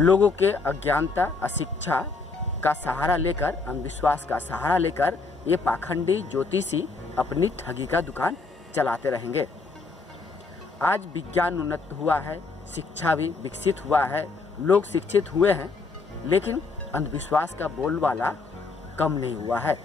लोगों के अज्ञानता, अशिक्षा का सहारा लेकर, अंधविश्वास का सहारा लेकर ये पाखंडी ज्योतिषी अपनी ठगी का दुकान चलाते रहेंगे। आज विज्ञान उन्नत हुआ है, शिक्षा भी विकसित हुआ है, लोग शिक्षित हुए हैं, लेकिन अंधविश्वास का बोलबाला कम नहीं हुआ है।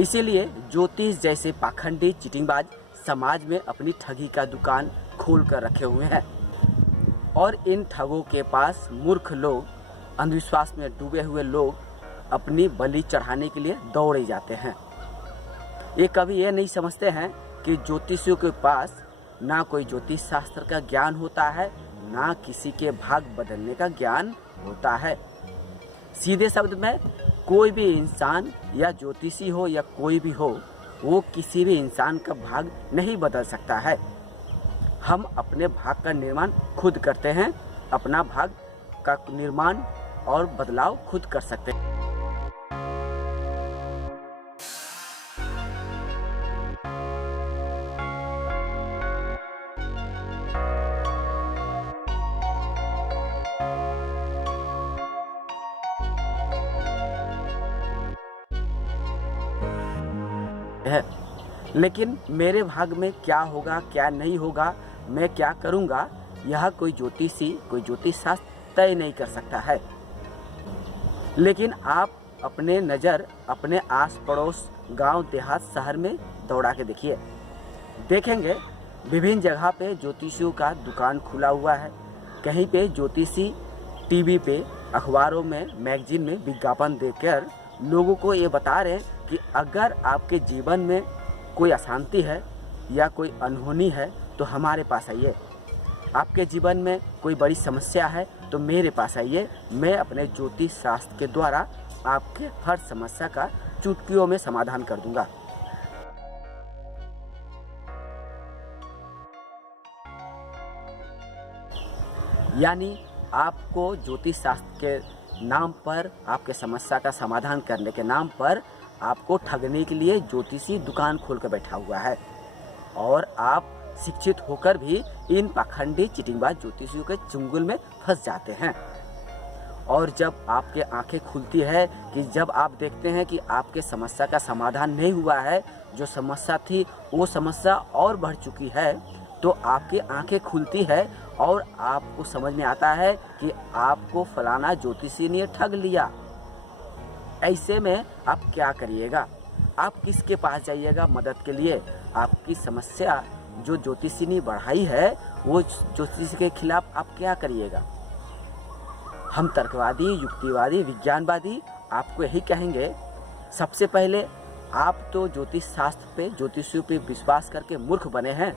इसीलिए ज्योतिष जैसे पाखंडी चिटिंगबाज समाज में अपनी ठगी का दुकान खोल कर रखे हुए हैं और इन ठगों के पास मूर्ख लोग, अंधविश्वास में डूबे हुए लोग अपनी बलि चढ़ाने के लिए दौड़े जाते हैं। ये कभी ये नहीं समझते हैं कि ज्योतिषियों के पास ना कोई ज्योतिष शास्त्र का ज्ञान होता है, ना किसी के भाग बदलने का ज्ञान होता है। सीधे शब्द में कोई भी इंसान या ज्योतिषी हो या कोई भी हो, वो किसी भी इंसान का भाग नहीं बदल सकता है। हम अपने भाग का निर्माण खुद करते हैं, अपना भाग का निर्माण और बदलाव खुद कर सकते हैं। है लेकिन मेरे भाग में क्या होगा, क्या नहीं होगा, मैं क्या करूंगा, यह कोई ज्योतिषी, कोई ज्योतिष शास्त्र तय नहीं कर सकता है। लेकिन आप अपने नज़र अपने आस पड़ोस, गांव, देहात, शहर में दौड़ा के देखिए, देखेंगे विभिन्न जगह पे ज्योतिषियों का दुकान खुला हुआ है। कहीं पे ज्योतिषी टीवी पे, अखबारों में, मैगजीन में विज्ञापन देकर लोगों को ये बता रहे हैं कि अगर आपके जीवन में कोई अशांति है या कोई अनहोनी है तो हमारे पास आइए। आपके जीवन में कोई बड़ी समस्या है तो मेरे पास आइए, मैं अपने ज्योतिष शास्त्र के द्वारा आपके हर समस्या का चुटकियों में समाधान कर दूंगा। यानी आपको ज्योतिष शास्त्र के नाम पर, आपके समस्या का समाधान करने के नाम पर आपको ठगने के लिए ज्योतिषी दुकान खोल कर बैठा हुआ है और आप शिक्षित होकर भी इन पाखंडी चिटिंगबाज ज्योतिषियों के चुंगल में फंस जाते हैं। और जब आपके आंखें खुलती है कि जब आप देखते हैं कि आपके समस्या का समाधान नहीं हुआ है, जो समस्या थी वो समस्या और बढ़ चुकी है, तो आपकी आंखें खुलती है और आपको समझ में आता है कि आपको फलाना ज्योतिषी ने ठग लिया। ऐसे में आप क्या करिएगा? आप किसके पास जाइएगा मदद के लिए? आपकी समस्या जो ज्योतिषी ने बढ़ाई है, वो ज्योतिषी के खिलाफ आप क्या करिएगा? हम तर्कवादी, युक्तिवादी, विज्ञानवादी आपको यही कहेंगे, सबसे पहले आप तो ज्योतिष शास्त्र पे, ज्योतिषियों पे विश्वास करके मूर्ख बने हैं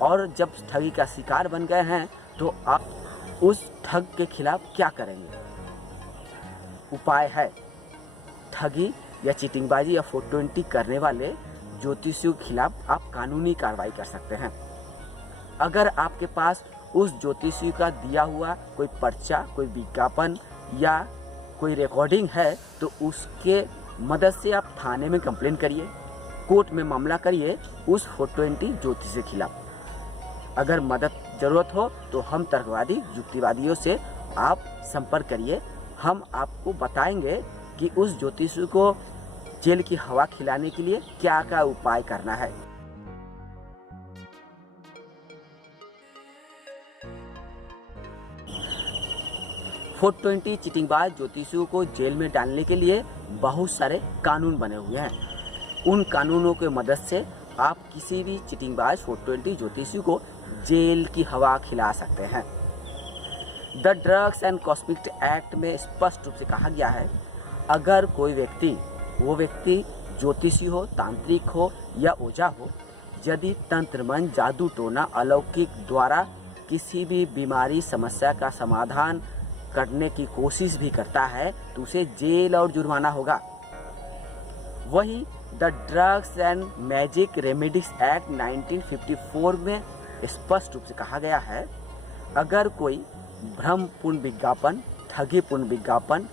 और जब ठगी का शिकार बन गए हैं तो आप उस ठग के खिलाफ क्या करेंगे? उपाय है, ठगी या चीटिंगबाजी या 420 करने वाले ज्योतिषियों के खिलाफ आप कानूनी कार्रवाई कर सकते हैं। अगर आपके पास उस ज्योतिषी का दिया हुआ कोई पर्चा, कोई विज्ञापन या कोई रिकॉर्डिंग है तो उसके मदद से आप थाने में कंप्लेन करिए, कोर्ट में मामला करिए उस 420 ज्योतिषी के खिलाफ। अगर मदद जरूरत हो तो हम तर्कवादी, युक्तिवादियों से आप संपर्क करिए। हम आपको बताएंगे कि उस ज्योतिषी को जेल की हवा खिलाने के लिए क्या क्या उपाय करना है। फोर 420 चिटिंगबाज ज्योतिषियों को जेल में डालने के लिए बहुत सारे कानून बने हुए हैं। उन कानूनों के मदद से आप किसी भी चिटिंगबाज 420 ज्योतिषी को जेल की हवा खिला सकते हैं। The drugs and cosmetic act में स्पष्ट रूप से कहा गया है, अगर कोई व्यक्ति, वो व्यक्ति ज्योतिषी हो, तांत्रिक हो या ओझा हो, यदि तंत्र मन, जादू टोना, अलौकिक द्वारा किसी भी बीमारी, समस्या का समाधान करने की कोशिश भी करता है तो उसे जेल और जुर्माना होगा। वही the drugs and magic remedies act 1954 में स्पष्ट रूप से कहा गया है, अगर कोई भ्रमपूर्ण विज्ञापन, ठगीपूर्ण विज्ञापन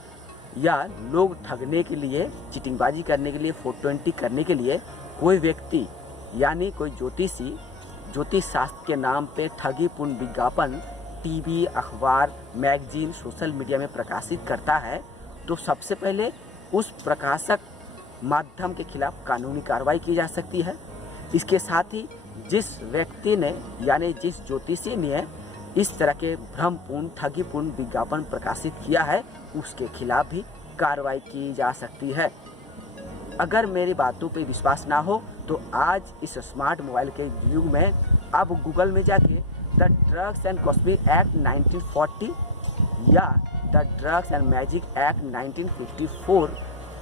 या लोग ठगने के लिए, चीटिंगबाजी करने के लिए, 420 करने के लिए कोई व्यक्ति यानी कोई ज्योतिषी ज्योतिष शास्त्र के नाम पे ठगीपूर्ण विज्ञापन टीवी, अखबार, मैगजीन, सोशल मीडिया में प्रकाशित करता है तो सबसे पहले उस प्रकाशक माध्यम के खिलाफ कानूनी कार्रवाई की जा सकती है। इसके साथ ही जिस व्यक्ति ने यानी जिस ज्योतिषी ने इस तरह के भ्रमपूर्ण, ठगीपूर्ण विज्ञापन प्रकाशित किया है उसके खिलाफ भी कार्रवाई की जा सकती है। अगर मेरी बातों पे विश्वास ना हो तो आज इस स्मार्ट मोबाइल के युग में आप गूगल में जाके the drugs and cosmetic act 1940 या the drugs and magic act 1954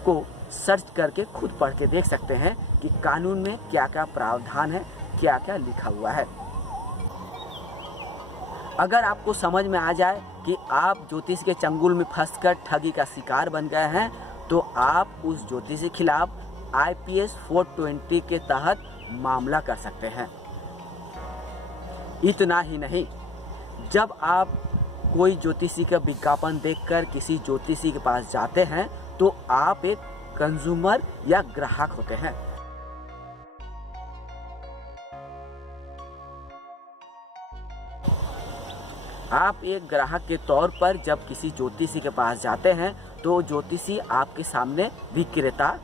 को सर्च करके खुद पढ़ के देख सकते हैं कि कानून में क्या क्या प्रावधान है, क्या क्या लिखा हुआ है। अगर आपको समझ में आ जाए कि आप ज्योतिष के चंगुल में फंसकर ठगी का शिकार बन गए हैं तो आप उस ज्योतिष के खिलाफ IPS 420 के तहत मामला कर सकते हैं। इतना ही नहीं, जब आप कोई ज्योतिषी का विज्ञापन देखकर किसी ज्योतिषी के पास जाते हैं तो आप एक कंज्यूमर या ग्राहक होते हैं। आप एक ग्राहक के तौर पर जब किसी ज्योतिषी के पास जाते हैं तो ज्योतिषी आपके सामने विक्रेता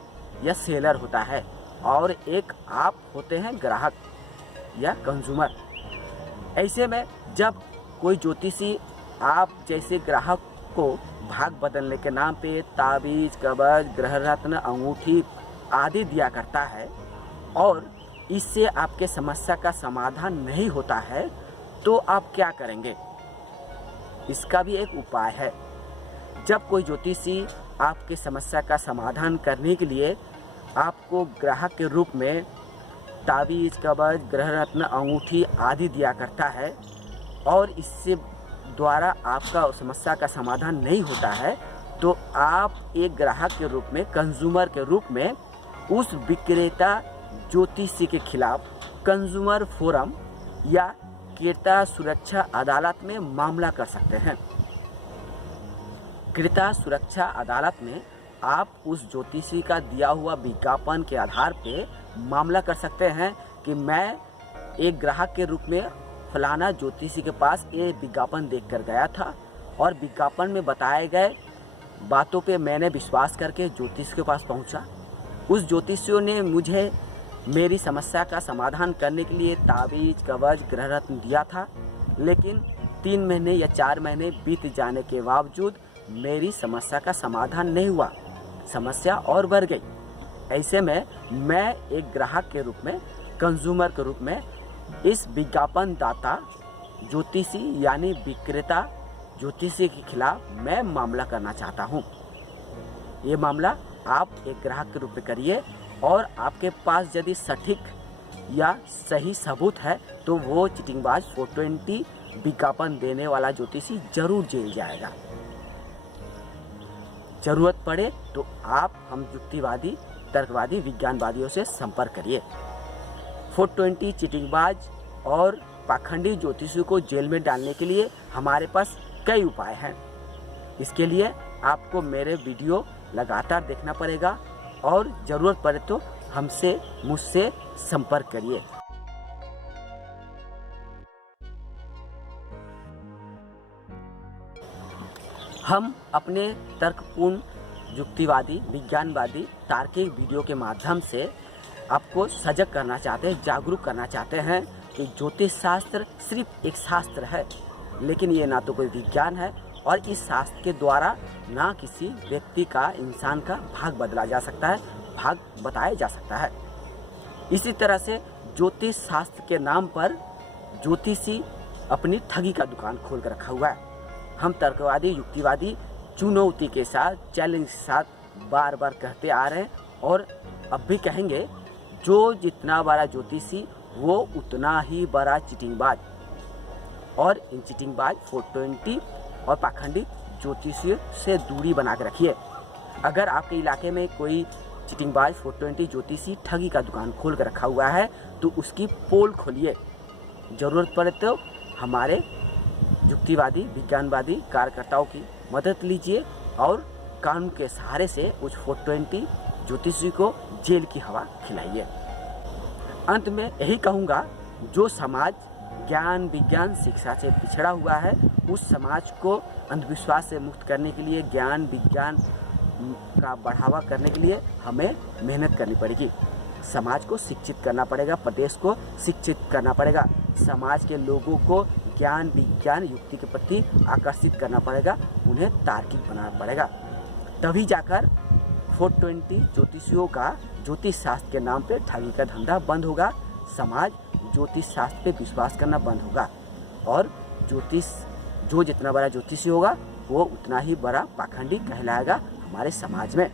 या सेलर होता है और एक आप होते हैं ग्राहक या कंज्यूमर। ऐसे में जब कोई ज्योतिषी आप जैसे ग्राहक को भाग बदलने के नाम पे ताबीज, कवच, ग्रह रत्न, अंगूठी आदि दिया करता है और इससे आपके समस्या का समाधान नहीं होता है तो आप क्या करेंगे? इसका भी एक उपाय है। जब कोई ज्योतिषी आपके समस्या का समाधान करने के लिए आपको ग्राहक के रूप में ताबीज, कवच, ग्रह रत्न, अंगूठी आदि दिया करता है और इससे द्वारा आपका समस्या का समाधान नहीं होता है तो आप एक ग्राहक के रूप में, कंज्यूमर के रूप में उस विक्रेता ज्योतिषी के खिलाफ कंज्यूमर फोरम या क्रेता सुरक्षा अदालत में मामला कर सकते हैं। क्रेता सुरक्षा अदालत में आप उस ज्योतिषी का दिया हुआ विज्ञापन के आधार पे मामला कर सकते हैं कि मैं एक ग्राहक के रूप में फलाना ज्योतिषी के पास ये विज्ञापन देखकर गया था और विज्ञापन में बताए गए बातों पे मैंने विश्वास करके ज्योतिष के पास पहुंचा। उस ज्योतिषियों ने मुझे मेरी समस्या का समाधान करने के लिए ताबीज, कवच, ग्रह रत्न दिया था, लेकिन 3 महीने या 4 महीने बीत जाने के बावजूद मेरी समस्या का समाधान नहीं हुआ, समस्या और बढ़ गई। ऐसे में मैं एक ग्राहक के रूप में, कंज्यूमर के रूप में इस विज्ञापन दाता ज्योतिषी यानी विक्रेता ज्योतिषी के खिलाफ मैं मामला करना चाहता हूँ। ये मामला आप एक ग्राहक के रूप में करिए और आपके पास यदि सटीक या सही सबूत है तो वो चीटिंगबाज 420 विज्ञापन देने वाला ज्योतिषी जरूर जेल जाएगा। जरूरत पड़े तो आप हम युक्तिवादी, तर्कवादी, विज्ञानवादियों से संपर्क करिए। 420 चीटिंगबाज और पाखंडी ज्योतिषियों को जेल में डालने के लिए हमारे पास कई उपाय हैं। इसके लिए आपको मेरे वीडियो लगातार देखना पड़ेगा और ज़रूरत पड़े तो मुझसे संपर्क करिए। हम अपने तर्कपूर्ण, युक्तिवादी, विज्ञानवादी, तार्किक वीडियो के माध्यम से आपको सजग करना चाहते हैं, जागरूक करना चाहते हैं कि ज्योतिष शास्त्र सिर्फ एक शास्त्र है, लेकिन ये ना तो कोई विज्ञान है और इस शास्त्र के द्वारा ना किसी व्यक्ति का, इंसान का भाग बदला जा सकता है, भाग बताया जा सकता है। इसी तरह से ज्योतिष शास्त्र के नाम पर ज्योतिषी अपनी ठगी का दुकान खोल कर रखा हुआ है। हम तर्कवादी, युक्तिवादी चुनौती के साथ, चैलेंज के साथ बार बार कहते आ रहे हैं और अब भी कहेंगे, जो जितना बड़ा ज्योतिषी वो उतना ही बड़ा चीटिंगबाज। और इन चीटिंगबाज 420 और पाखंडी ज्योतिषियों से दूरी बना के रखिए। अगर आपके इलाके में कोई चीटिंगबाज 420 ज्योतिषी ठगी का दुकान खोल कर रखा हुआ है तो उसकी पोल खोलिए। ज़रूरत पड़े तो हमारे युक्तिवादी, विज्ञानवादी कार्यकर्ताओं की मदद लीजिए और कानून के सहारे से उस 420 ज्योतिषी को जेल की हवा खिलाइए। अंत में यही कहूँगा, जो समाज ज्ञान विज्ञान शिक्षा से पिछड़ा हुआ है, उस समाज को अंधविश्वास से मुक्त करने के लिए, ज्ञान विज्ञान का बढ़ावा करने के लिए हमें मेहनत करनी पड़ेगी। समाज को शिक्षित करना पड़ेगा, प्रदेश को शिक्षित करना पड़ेगा, समाज के लोगों को ज्ञान विज्ञान युक्ति के प्रति आकर्षित करना पड़ेगा, उन्हें तार्किक बनाना पड़ेगा। तभी जाकर 420 ज्योतिषियों का ज्योतिष शास्त्र के नाम पे ठगी का धंधा बंद होगा, समाज ज्योतिष शास्त्र पे विश्वास करना बंद होगा और जितना बड़ा ज्योतिषी होगा वो उतना ही बड़ा पाखंडी कहलाएगा हमारे समाज में।